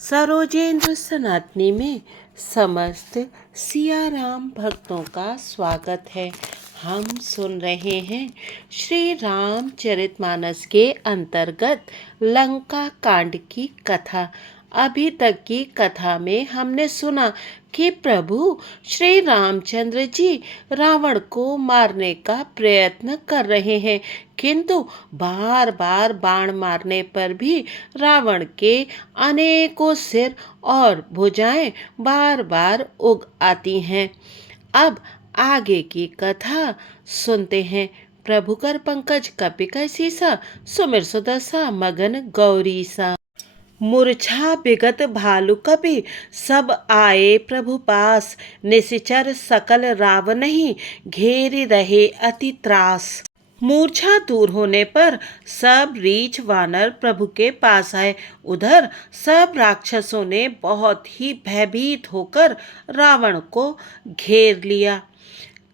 सरोजेंद्र सनातनी में समस्त सिया राम भक्तों का स्वागत है। हम सुन रहे हैं श्री रामचरितमानस के अंतर्गत लंका कांड की कथा। अभी तक की कथा में हमने सुना कि प्रभु श्री रामचंद्र जी रावण को मारने का प्रयत्न कर रहे हैं, किंतु बार बार बाण मारने पर भी रावण के अनेकों सिर और भुजाएं बार बार उग आती हैं। अब आगे की कथा सुनते हैं। प्रभु कर पंकज कपिकर सीसा, सुमिर सुदशा मगन गौरी सा। मूर्छा विगत भालु कपि, सब आए प्रभु पास। निशिचर सकल रावनहि, घेरि रहे अति त्रास। मूर्छा दूर होने पर सब रीछ वानर प्रभु के पास आए। उधर सब राक्षसों ने बहुत ही भयभीत होकर रावण को घेर लिया।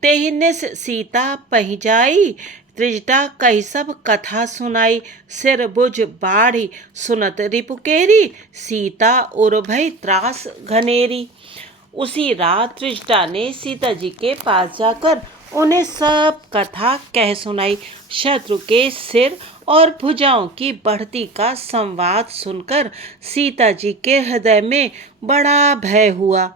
तेहिनिस सीता पही जाई, त्रिजटा कही सब कथा सुनाई। सिर बुझ बाढ़ी सुनत रिपुकेरी, सीता उर भई त्रास घनेरी। उसी रात त्रिजटा ने सीता जी के पास जाकर उन्हें सब कथा कह सुनाई। शत्रु के सिर और भुजाओं की बढ़ती का संवाद सुनकर सीता जी के हृदय में बड़ा भय हुआ।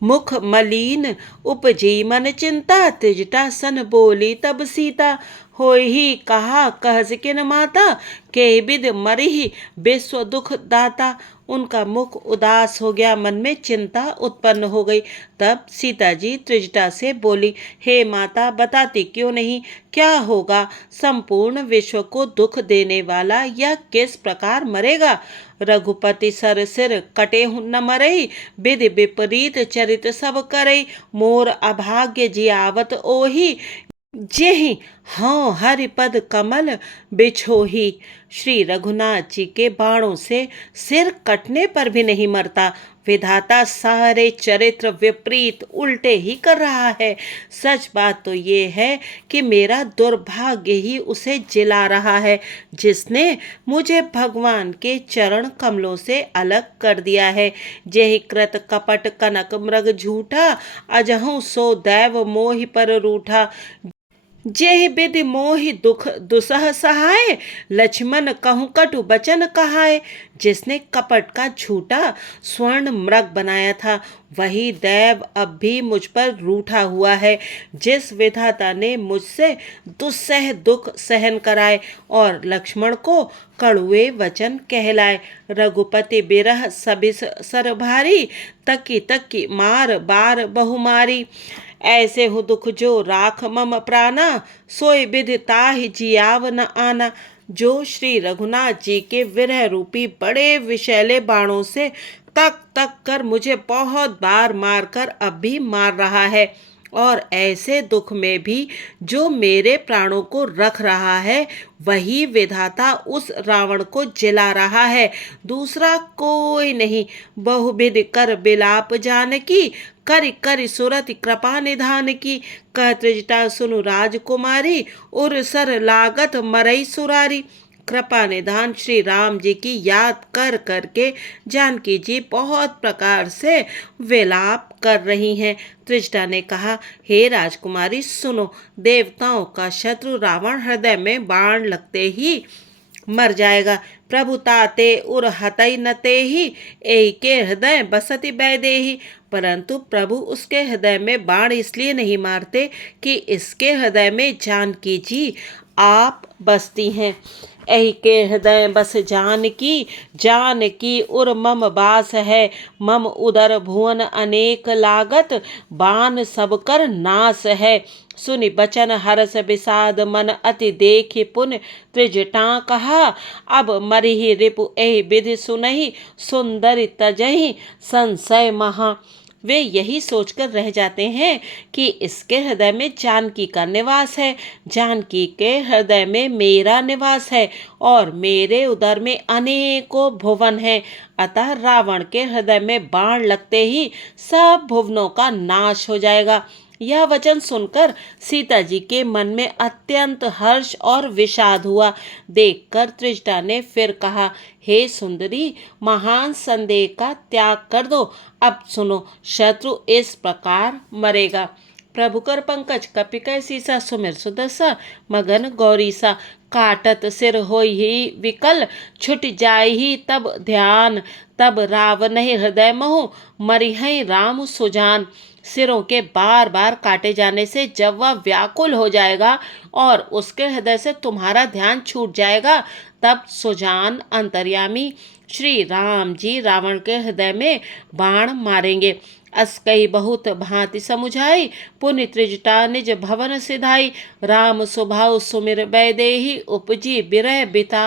मुख मलिन उपजी मन चिंता, त्रिजटा सन बोली तब सीता। होय ही कहा कहस किन माता, के विद मरिहि विश्व दुख दाता। उनका मुख उदास हो गया, मन में चिंता उत्पन्न हो गई। तब सीता जी त्रिजटा से बोली, हे माता, बताती क्यों नहीं, क्या होगा? संपूर्ण विश्व को दुख देने वाला यह किस प्रकार मरेगा? रघुपति सर सिर कटे न मरई, विधि विपरीत चरित सब करई। मोर अभाग्य जियावत ओहि, जेहि हाँ हरिपद कमल बिछोही। श्री रघुनाथ जी के बाणों से सिर कटने पर भी नहीं मरता। विधाता सारे चरित्र विपरीत उल्टे ही कर रहा है। सच बात तो ये है कि मेरा दुर्भाग्य ही उसे जिला रहा है, जिसने मुझे भगवान के चरण कमलों से अलग कर दिया है। जेहि कृत कपट कनक मृग झूठा, अजहु सो दैव मोहि पर रूठा। जेहि विधि मोहि दुख दुसह सहाय, लक्ष्मण कहूँ कटु बचन कहाय। जिसने कपट का झूठा स्वर्ण मृग बनाया था, वही दैव अब भी मुझ पर रूठा हुआ है। जिस विधाता ने मुझसे दुस्सह दुख सहन कराए और लक्ष्मण को कड़ुए वचन कहलाए। रघुपति बिरह सबिस सर भारी, तकी तकी मार बार बहुमारी। ऐसे हो दुख जो राख मम प्राणा, सोई विधि ताहि जियाव न आना। जो श्री रघुनाथ जी के विरह रूपी बड़े विषैले बाणों से तक तक कर मुझे बहुत बार मारकर अब भी मार रहा है, और ऐसे दुख में भी जो मेरे प्राणों को रख रहा है, वही विधाता उस रावण को जिला रहा है, दूसरा कोई नहीं। बहुविध कर बिलाप जानकी, करि करि सुरति कृपा निधान की। कह त्रिजटा सुनु राजकुमारी, उर सर लागत मरई सुरारी। कृपा निधान श्री राम जी की याद कर करके जानकी जी बहुत प्रकार से विलाप कर रही हैं। त्रिजटा ने कहा, हे राजकुमारी सुनो, देवताओं का शत्रु रावण हृदय में बाण लगते ही मर जाएगा। प्रभु ताते उर हतई नते ही, एहि के हृदय बसति बैदेही। परंतु प्रभु उसके हृदय में बाण इसलिए नहीं मारते कि इसके हृदय में जानकी जी आप बसती हैं। एहि के हृदय बस जानकी, जानकी उर मम बास है। मम उदर भुवन अनेक लागत, बान सब कर नाश है। सुनि बचन हरस विषाद मन, अति देखि पुन त्रिजटा कहा। अब मरिहि रिपु एहि विधि सुनहि, सुंदरी तजहि संशय महा। वे यही सोचकर रह जाते हैं कि इसके हृदय में जानकी का निवास है, जानकी के हृदय में मेरा निवास है, और मेरे उदर में अनेकों भुवन हैं। अतः रावण के हृदय में बाण लगते ही सब भुवनों का नाश हो जाएगा। यह वचन सुनकर सीता जी के मन में अत्यंत हर्ष और विषाद हुआ। देखकर त्रिजटा ने फिर कहा, हे सुंदरी, महान संदेह का त्याग कर दो। अब सुनो, शत्रु इस प्रकार मरेगा। प्रभु कर पंकज कपिकै सीसा सुमिर सुदसा मगन गौरीसा। काटत सिर होई ही विकल छुट जाय ही तब ध्यान। तब रावण हृदय मोह मरि हैं राम सुजान। सिरों के बार बार काटे जाने से जब वह व्याकुल हो जाएगा और उसके हृदय से तुम्हारा ध्यान छूट जाएगा, तब सुजान अंतर्यामी श्री राम जी रावण के हृदय में बाण मारेंगे। अस कही बहुत भांति समुझाई, पुनि त्रिजटा निज भवन सिधाई। राम स्वभाव सुमिर वैदेही, उपजी बिरह बिता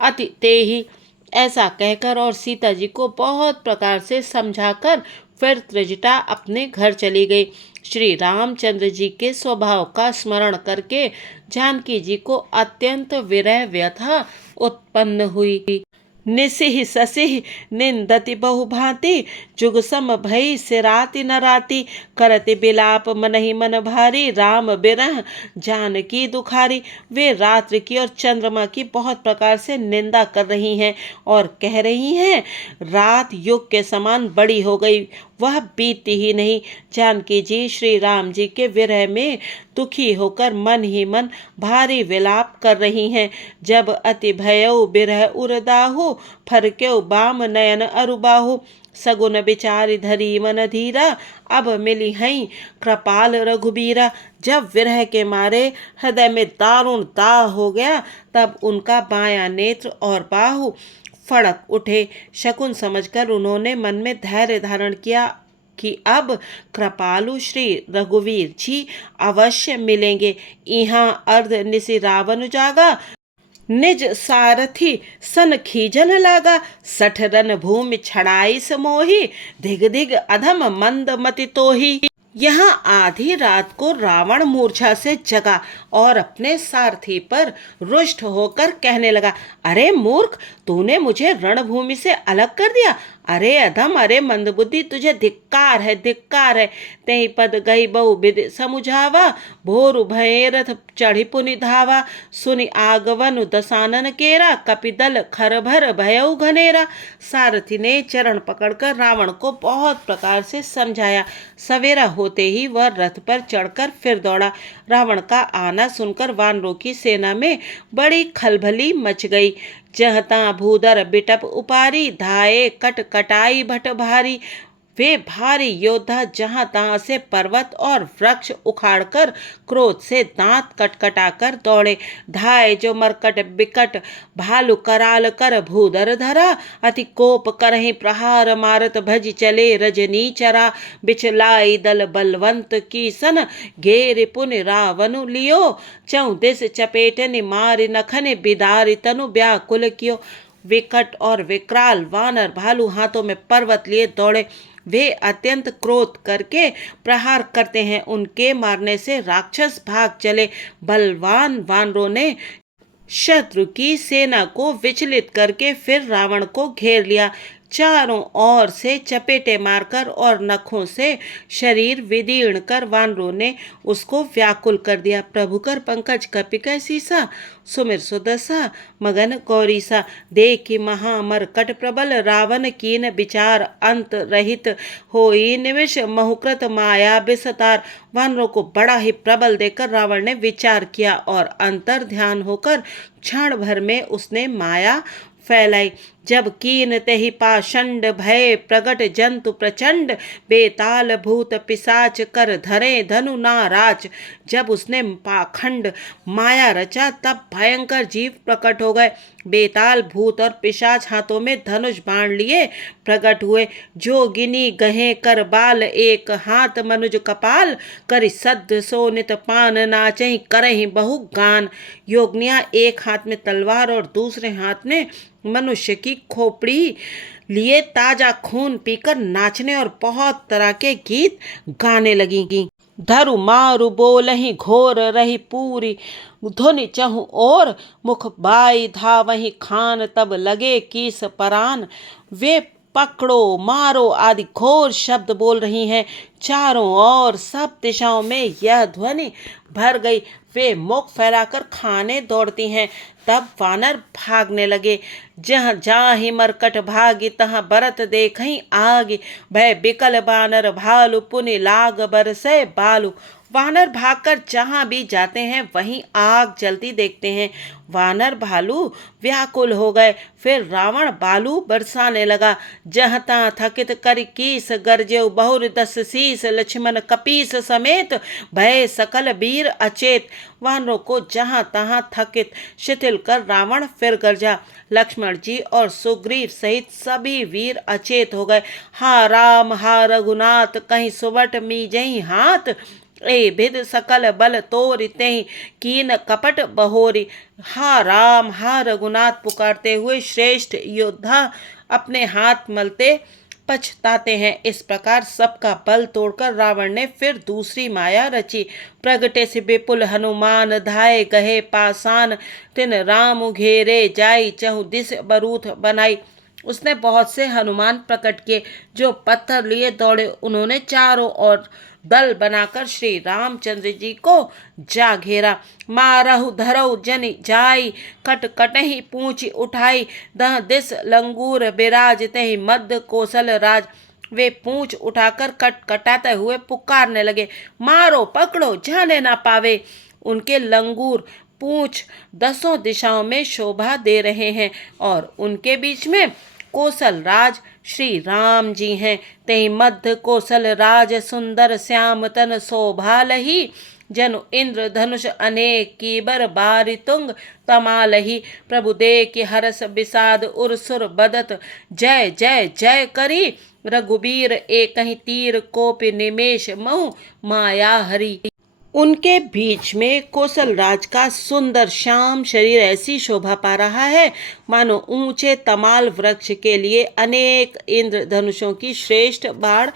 अति तेहि। ऐसा कहकर और सीता जी को बहुत प्रकार से समझाकर फिर त्रिजटा अपने घर चली गई। श्री रामचंद्र जी के स्वभाव का स्मरण करके जानकी जी को अत्यंत विरह व्यथा उत्पन्न हुई। निसिह ससिह निंदति बहुभांति, जुग सम भई सिराति नराति। करति बिलाप मनहि मन भारी, राम बिरह जानकी दुखारी। वे रात्रि की और चंद्रमा की बहुत प्रकार से निंदा कर रही हैं और कह रही हैं, रात युग के समान बड़ी हो गई, वह बीतती ही नहीं। जानकी जी श्री राम जी के विरह में दुखी होकर मन ही मन भारी विलाप कर रही हैं। जब अति भयउ बिरह उरदाहु, फरक्यउ बाम नयन अरुबाहु। सगुन विचारि धरी मन धीरा, अब मिली हैं कृपाल रघुबीरा। जब विरह के मारे हृदय में दारुण दाह हो गया, तब उनका बायां नेत्र और बाहु फड़क उठे। शकुन समझकर उन्होंने मन में धैर्य धारण किया कि अब कृपालु श्री रघुवीर जी अवश्य मिलेंगे। यहाँ अर्ध निशि रावण जागा, निज सारथी सन खीजन लागा। सठ रन भूमि छड़ाई समोही, धिग धिग अधम मंद मति तोही। यहाँ आधी रात को रावण मूर्छा से जगा और अपने सारथी पर रुष्ट होकर कहने लगा, अरे मूर्ख, तूने मुझे रणभूमि से अलग कर दिया। अरे अधम, अरे मंदबुद्धि, तुझे धिक्कार है, धिक्कार है। तेहि पद गई बहु विधि समुझावा, भोरु भय रथ चढ़ी पुनि धावा। सुनि आगवन दसानन केरा, कपिदल खरभर भयउ घनेरा। सारथी ने चरण पकड़कर रावण को बहुत प्रकार से समझाया। सवेरा होते ही वह रथ पर चढ़कर फिर दौड़ा। रावण का आना सुनकर वानरों की सेना में बड़ी खलबली मच गई। जहाँ तहाँ भूधर बिटप उपारी, धाये कट कटाई भट भारी। वे भारी योद्धा जहाँ तहाँ से पर्वत और वृक्ष उखाड़कर क्रोध से दांत कटकटाकर दौड़े। धाय जो मरकट बिकट, भालू कराल कर भूधर धरा। अति कोप करहि प्रहार मारत, भज चले रजनी चरा। बिचलाई दल बलवंत की सन, घेर पुनि रावनु लियो। चौं दिस चपेटनि मारि नखनि, बिदारि तनु व्याकुल कियो। विकट और विकराल वानर भालू हाथों में पर्वत लिए दौड़े। वे अत्यंत क्रोध करके प्रहार करते हैं। उनके मारने से राक्षस भाग चले। बलवान वानरों ने शत्रु की सेना को विचलित करके फिर रावण को घेर लिया। चारों ओर से चपेटे मारकर और नखों से शरीर विदीर्ण कर वानरों ने उसको व्याकुल कर दिया। प्रभु कर पंकज कपिकै सीसा, सुमिर सुदसा मगन गौरीसा। देखि महामरकट प्रबल, रावण कीन विचार अंत रहित। होई निमिष महुकृत माया विस्तार। वानरों को बड़ा ही प्रबल देखकर रावण ने विचार किया और अंतर ध्यान होकर क्षण भर में उसने माया फैलाई। जब कीन तेहि पाषंड, भय प्रगट जंतु प्रचंड। बेताल भूत पिशाच, कर धरे धनु नाराज। जब उसने पाखंड माया रचा, तब भयंकर जीव प्रकट हो गए। बेताल भूत और पिशाच हाथों में धनुष बाण लिए प्रकट हुए। जोगिनी गहे कर बाल, एक हाथ मनुज कपाल। करि सद्ध सोनित पान, नाचहि करहि बहु गान। योगनिया एक हाथ में तलवार और दूसरे हाथ में मनुष्य की खोपड़ी लिए ताजा खून पीकर नाचने और बहुत तरह के गीत गाने लगी। धरु मारु बोलहि घोर रही पूरी, धुनि चहु और मुख बाई धावहि खान। तब लगे कीस परान, वे पकड़ो मारो आदि घोर शब्द बोल रही हैं। चारों ओर सब दिशाओं में यह ध्वनि भर गई। वे मुख फैलाकर खाने दौड़ती हैं। तब वानर भागने लगे। जहाँ जाहि मरकट भागी तहाँ बरत देखहीं आगे। भय बिकल बानर भालू पुनि लाग बरसे बालू। वानर भागकर जहाँ भी जाते हैं वहीं आग जलती देखते हैं। वानर भालू व्याकुल हो गए। फिर रावण बालू बरसाने लगा। जहाँ तहाँ थकित कर कीस गरजेउ बहुर दस शीस लक्ष्मण कपीस समेत भय सकल वीर अचेत। वानरों को जहाँ तहाँ थकित शिथिल कर रावण फिर गरजा। लक्ष्मण जी और सुग्रीव सहित सभी वीर अचेत हो गए। हा राम हा रघुनाथ कहीं सुवट मीजहि हाथ। ए भिद सकल बल तोरि तेहि कीन कपट बहोरी। हा राम हा रघुनाथ पुकारते हुए श्रेष्ठ योद्धा अपने हाथ मलते पछताते हैं। इस प्रकार सबका बल तोड़कर रावण ने फिर दूसरी माया रची। प्रगटे से विपुल हनुमान धाये गहे पासान। तिन राम घेरे जाई चहु दिस बरूथ बनाई। उसने बहुत से हनुमान प्रकट किए जो पत्थर लिए दौड़े। उन्होंने चारों ओर दल बनाकर श्री रामचंद्र जी को जा घेरा। मारहु धरहु जनि जाई कट कटहि पूंछ उठाई। दह दिस लंगूर बिराज तहि मध्य कौशल राज। वे पूंछ उठाकर कट कटाते हुए पुकारने लगे, मारो पकड़ो जाने ना पावे। उनके लंगूर पूंछ दसों दिशाओं में शोभा दे रहे हैं और उनके बीच में कौशल राज श्री राम जी हैं। तेहि मध्य कौशल राज सुंदर श्याम तन शोभा लही। जनु इंद्र धनुष अनेक कीबर बारि तुंग तमालही। प्रभु देख हरस विषाद उरसुर बदत जय जय जय करी। रघुबीर एकहि तीर कोपि निमेष महु माया हरि। उनके बीच में कौशल राज का सुंदर श्याम शरीर ऐसी शोभा पा रहा है मानो ऊंचे तमाल वृक्ष के लिए अनेक इंद्रधनुषों की श्रेष्ठ बाढ़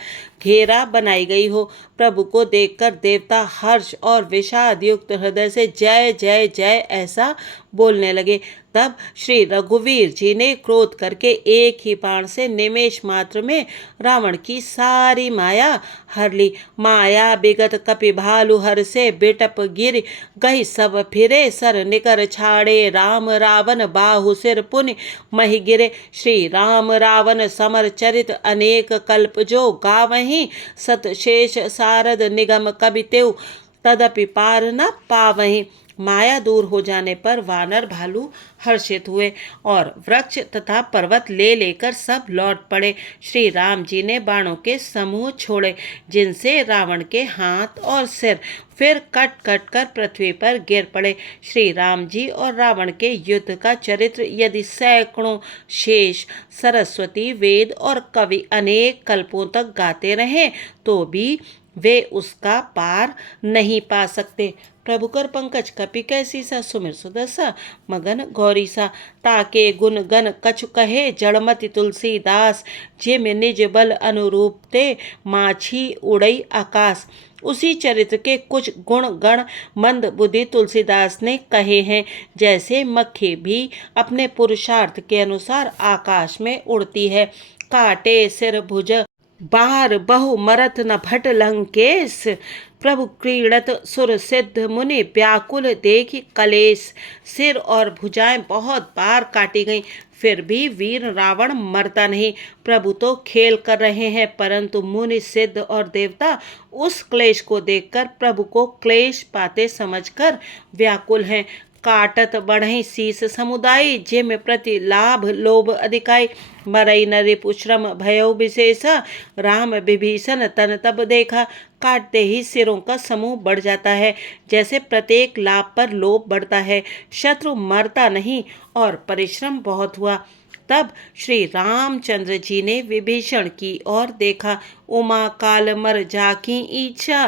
घेरा बनाई गई हो। प्रभु को देखकर देवता हर्ष और विषाद युक्त हृदय से जय जय जय ऐसा बोलने लगे। तब श्री रघुवीर जी ने क्रोध करके एक ही बाण से निमेष मात्र में रावण की सारी माया हर ली। माया बिगत कपि भालु हर से बेटप गिर गही सब फिरे सर निकर छाड़े। राम रावण बाहु सिर पुनि महि गिरे। श्री राम रावण समर चरित अनेक कल्प जो गावहीं। सत शेष सारद निगम कबि तेउ तदपि पार न पावहीं। माया दूर हो जाने पर वानर भालू हर्षित हुए और वृक्ष तथा पर्वत ले लेकर सब लौट पड़े। श्री राम जी ने बाणों के समूह छोड़े जिनसे रावण के हाथ और सिर फिर कट कट कर पृथ्वी पर गिर पड़े। श्री राम जी और रावण के युद्ध का चरित्र यदि सैकड़ों शेष सरस्वती वेद और कवि अनेक कल्पों तक गाते रहें तो भी वे उसका पार नहीं पा सकते। प्रभु कर पंकज कपि कैसी सा सुमिर सुदसा मगन गौरी सा। ताके गुण गण कछु कहे जड़मति तुलसीदास। जिम निज बल अनुरूप ते माछी उड़ई आकाश। उसी चरित्र के कुछ गुण गण मंद बुद्धि तुलसीदास ने कहे हैं। जैसे मक्खी भी अपने पुरुषार्थ के अनुसार आकाश में उड़ती है। काटे सिर भुज बार बहु मरथ न भट लंकेश। प्रभु क्रीड़त सुर सिद्ध मुनि व्याकुल देखी कलेश। सिर और भुजाएं बहुत बार काटी गईं फिर भी वीर रावण मरता नहीं। प्रभु तो खेल कर रहे हैं परंतु मुनि सिद्ध और देवता उस क्लेश को देखकर प्रभु को क्लेश पाते समझकर व्याकुल हैं। काटत बढ़ई शीस समुदाय जिम प्रति लाभ लोभ अधिकाई। मरई न रिपु श्रम भयो विशेषा। राम विभीषण तन तब देखा। काटते ही सिरों का समूह बढ़ जाता है जैसे प्रत्येक लाभ पर लोभ बढ़ता है। शत्रु मरता नहीं और परिश्रम बहुत हुआ। तब श्री रामचंद्र जी ने विभीषण की ओर देखा। उमा काल मर जाकी इच्छा।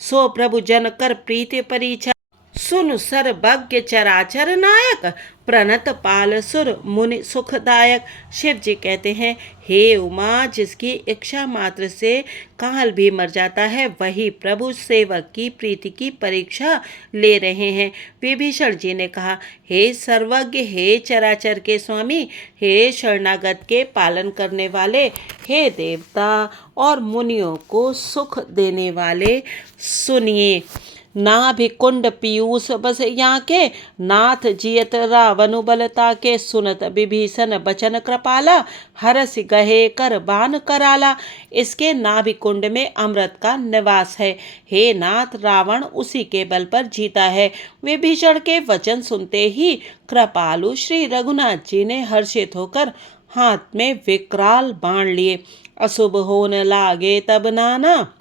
सो प्रभु जन कर प्रीति परीक्षा। सुन सर्वज्ञ चराचर नायक, प्रणत पाल सुर मुनि सुखदायक। शिव जी कहते हैं, हे उमा, जिसकी इच्छा मात्र से काल भी मर जाता है, वही प्रभु सेवक की प्रीति की परीक्षा ले रहे हैं। विभीषण जी ने कहा, हे सर्वज्ञ, हे चराचर के स्वामी, हे शरणागत के पालन करने वाले, हे देवता और मुनियों को सुख देने वाले, सुनिए। नाभि कुंड पीयूष बस यहाँ के, नाथ जियत रावनु बलता के, सुनत विभीषण बचन कृपाला, हरस गहे कर बान कराला। इसके नाभि कुंड में अमृत का निवास है। हे नाथ, रावण उसी के बल पर जीता है। विभीषण के वचन सुनते ही कृपालु श्री रघुनाथ जी ने हर्षित होकर हाथ में विकराल बाण लिए। अशुभ होने लागे तब नाना,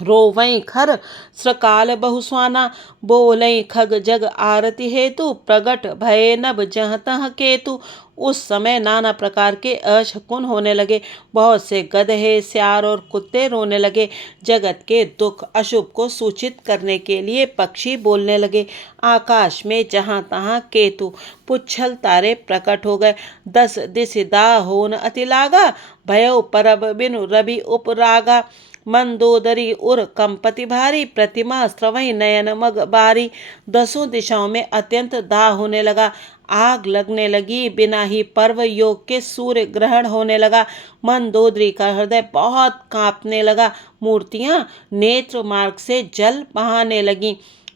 रोवई खर सकाल बहुस्वाना, बोलई खग जग आरती हेतु, प्रगट भय नभ जह तह केतु। उस समय नाना प्रकार के अशकुन होने लगे। बहुत से गधे, स्यार और कुत्ते रोने लगे। जगत के दुख अशुभ को सूचित करने के लिए पक्षी बोलने लगे। आकाश में जहाँ तहाँ केतु पुच्छल तारे प्रकट हो गए। 10 दिस दाहोन अति लागा, भयो परब बिनु रवि उपरागा। मंदोदरी उर कंपति भारी, प्रतिमा स्रवई नयन मग बारी। 10 दिशाओं में अत्यंत दाह होने लगा। आग लगने लगी। बिना ही पर्व योग के सूर्य ग्रहण होने लगा। मंदोदरी का हृदय बहुत कांपने लगा। मूर्तियां नेत्र मार्ग से जल बहाने लगीं।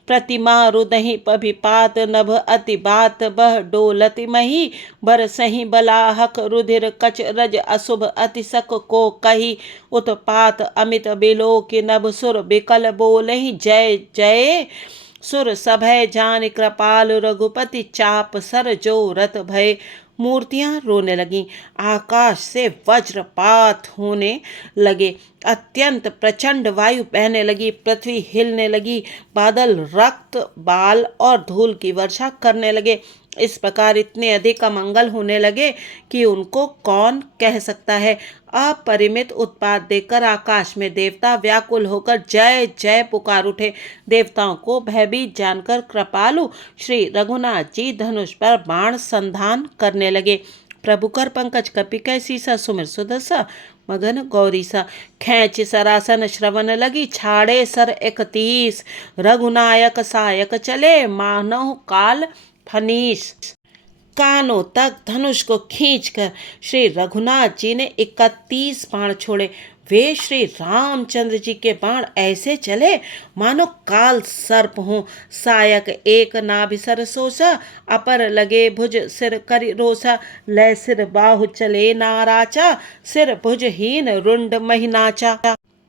प्रतिमा रुदहि पभिपात नभ अति बात, बह डोलति मही बर सही बलाहक, रुधिर कच रज अशुभ अति सक को कही। उत्पात अमित बिलो कि नभ सुर बिकल बोलहि जय जय। सुर सभय जान कृपाल रघुपति, चाप सर जो रथ भय। मूर्तियां रोने लगीं। आकाश से वज्रपात होने लगे। अत्यंत प्रचंड वायु बहने लगी। पृथ्वी हिलने लगी। बादल रक्त, बाल और धूल की वर्षा करने लगे। इस प्रकार इतने अधिक अमंगल होने लगे कि उनको कौन कह सकता है। अपरिमित उत्पात देखकर आकाश में देवता व्याकुल होकर जय जय पुकार उठे। देवताओं को भयभीत जानकर कृपालु श्री रघुनाथ जी धनुष पर बाण संधान करने लगे। प्रभु कर पंकज कपिकै सीसा, सुमिर सुदसा मगन गौरीसा। खेच सरासन श्रवण लगी, छाड़े सर 31। रघुनायक सायक चले, मानव काल फनीस। कानों तक धनुष को खींचकर श्री रघुनाथ जी ने 31 बाण छोड़े। वे श्री रामचंद्र जी के बाण ऐसे चले मानो काल सर्प हों। सायक एक नाभि सर सोसा, अपर लगे भुज सिर करि रोसा। लय सिर बाहु चले नाराचा, सिर भुजहीन रुंड महिनाचा।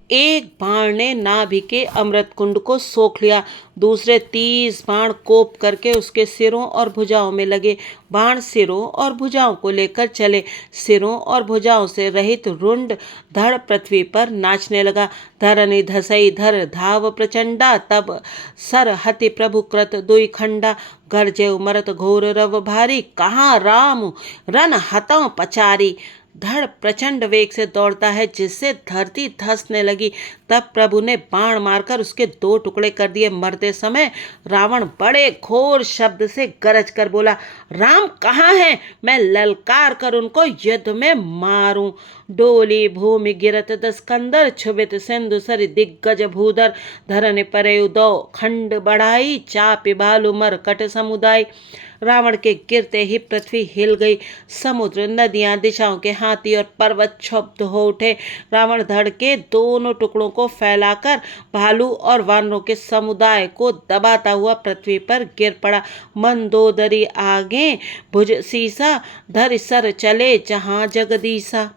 एक बाण ने नाभि के अमृत कुंड को सोख लिया। दूसरे 30 बाण कोप करके उसके सिरों और भुजाओं में लगे। बाण सिरों और भुजाओं को लेकर चले। सिरों और भुजाओं से रहित रुंड धड़ पृथ्वी पर नाचने लगा। धरनि धसई धर धाव प्रचंडा, तब सर हति प्रभु कृत दुई खंडा। गरजे उमरत घोर रव भारी, कहाँ राम रन हतों पचारी। धड़ प्रचंड वेग से दौड़ता है जिससे धरती धंसने लगी। तब प्रभु ने बाण मारकर उसके 2 टुकड़े कर दिए। मरते समय रावण बड़े घोर शब्द से गरज कर बोला, राम कहाँ हैं? मैं ललकार कर उनको युद्ध में मारूं। डोली भूमि गिरत 10 कंदर, छुबित सिंधु सरि दिग्गज भूधर। धरन परे उदौ खंड बढ़ाई, चापि भालु मर कट समुदाय। रावण के गिरते ही पृथ्वी हिल गई। समुद्र, नदियां, दिशाओं के हाथी और पर्वत क्षुब्ध हो उठे। रावण धड़ के दोनों टुकड़ों को फैलाकर भालू और वानरों के समुदाय को दबाता हुआ पृथ्वी पर गिर पड़ा। मंदोदरी आगे भुज सीसा, धरि सर चले जहां जगदीसा।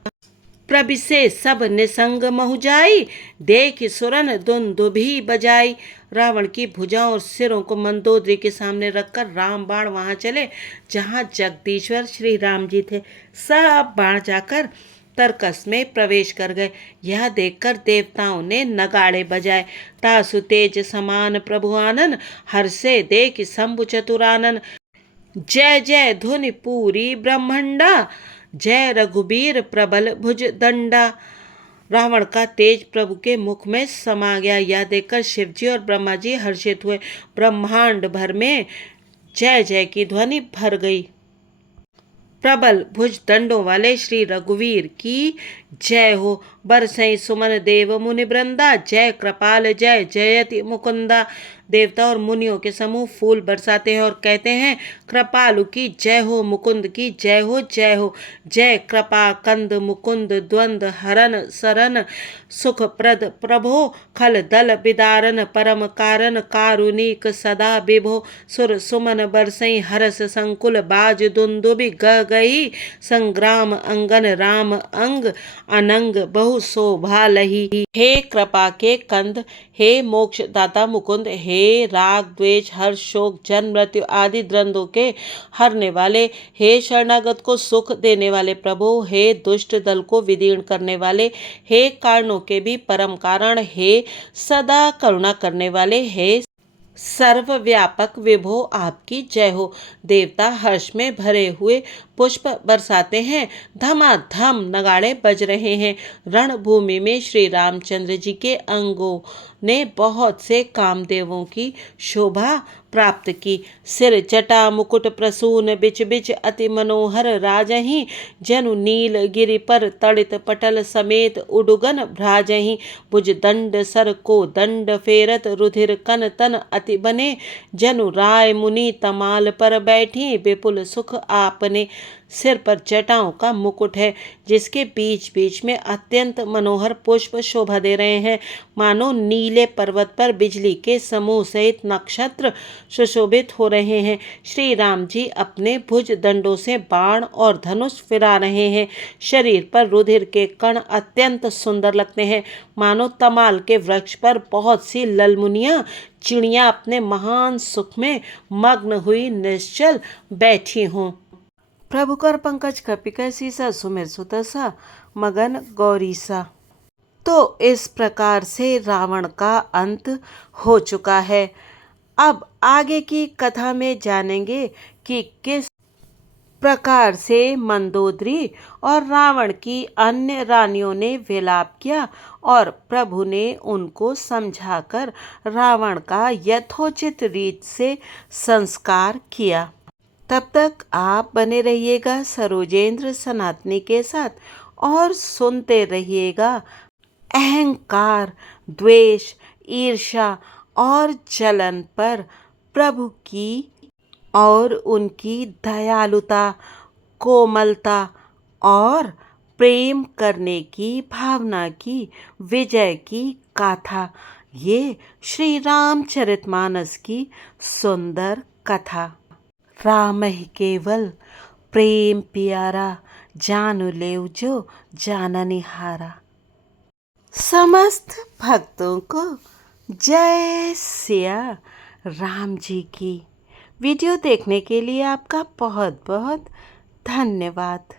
प्रभिसे सब निसंग महु जाई, देख सुरन दुंदुभि बजाई। रावण की भुजाओं और सिरों को मंदोदरी के सामने रखकर राम बाण वहां चले जहां जगदीश्वर श्री राम जी थे। सब बाण जाकर तरकस में प्रवेश कर गए। यह देखकर देवताओं ने नगाड़े बजाए। तासु तेज समान प्रभु आनन, हर्षे देख शंभु चतुरानन। जय जय धुनि पूरी ब्रह्मंडा, जय रघुबीर प्रबल भुज दंडा। रावण का तेज प्रभु के मुख में समा गया। यह देखकर शिवजी और ब्रह्मा जी हर्षित हुए। ब्रह्मांड भर में जय जय की ध्वनि भर गई। प्रबल भुज दंडों वाले श्री रघुवीर की जय हो। बरसई सुमन देव मुनि वृंदा, जय कृपाल जय जयति मुकुंदा। देवता और मुनियों के समूह फूल बरसाते हैं और कहते हैं, कृपालु की जय हो, मुकुंद की जय हो, जय हो। जय कृपा कंद मुकुंद द्वंद हरन सरन, सुख प्रद प्रभो खल दल बिदारन, परम कारण कारुणिक सदा विभो। सुर सुमन बरसई हरस संकुल, बाज दुंदुबि गई संग्राम अंगन, राम अंग अनंग बहु शोभा लही। हे कृपा के कंद, हे मोक्ष दाता मुकुंद, हे राग द्वेष हर्ष शोक जन्म मृत्यु आदि द्वंद्वों के हरने वाले, हे शरणागत को सुख देने वाले प्रभु, हे दुष्ट दल को विदीर्ण करने वाले, हे कारणों के भी परम कारण, हे सदा करुणा करने वाले, हे सर्वव्यापक विभो आपकी जय हो। देवता हर्ष में भरे हुए पुष्प बरसाते हैं। धमाधम नगाड़े बज रहे हैं। रणभूमि में श्री रामचंद्र जी के अंगों ने बहुत से कामदेवों की शोभा प्राप्त की। सिर जटा मुकुट प्रसून बिच बिच अति मनोहर राजही, जनु नील गिरि पर तड़ित पटल समेत उडुगन भ्राजही। भुज दंड सर को दंड फेरत रुधिर कन तन अति बने, जनु राय मुनि तमाल पर बैठी विपुल सुख आपने। सिर पर जटाओं का मुकुट है, जिसके बीच बीच में अत्यंत मनोहर पुष्प शोभा दे रहे हैं, मानो नीले पर्वत पर बिजली के समूह सहित नक्षत्र सुशोभित हो रहे हैं। श्री राम जी अपने भुज दंडों से बाण और धनुष फिरा रहे हैं। शरीर पर रुधिर के कण अत्यंत सुंदर लगते हैं, मानो तमाल के वृक्ष पर बहुत सी ललमुनियां चिड़ियां अपने महान सुख में मग्न हुई निश्चल बैठी हों। प्रभु कर पंकज कपिका सीसा सुमिर सुतसा मगन गौरीसा। तो इस प्रकार से रावण का अंत हो चुका है। अब आगे की कथा में जानेंगे कि किस प्रकार से मंदोदरी और रावण की अन्य रानियों ने विलाप किया और प्रभु ने उनको समझाकर रावण का यथोचित रीत से संस्कार किया। तब तक आप बने रहिएगा सरोजेंद्र सनातनी के साथ और सुनते रहिएगा अहंकार, द्वेष, ईर्ष्या और जलन पर प्रभु की और उनकी दयालुता, कोमलता और प्रेम करने की भावना की विजय की गाथा। ये श्री रामचरितमानस की सुंदर कथा। राम ही केवल प्रेम प्यारा, जानु लेव जो जाननी हारा। समस्त भक्तों को जय सिया राम जी की। वीडियो देखने के लिए आपका बहुत बहुत धन्यवाद।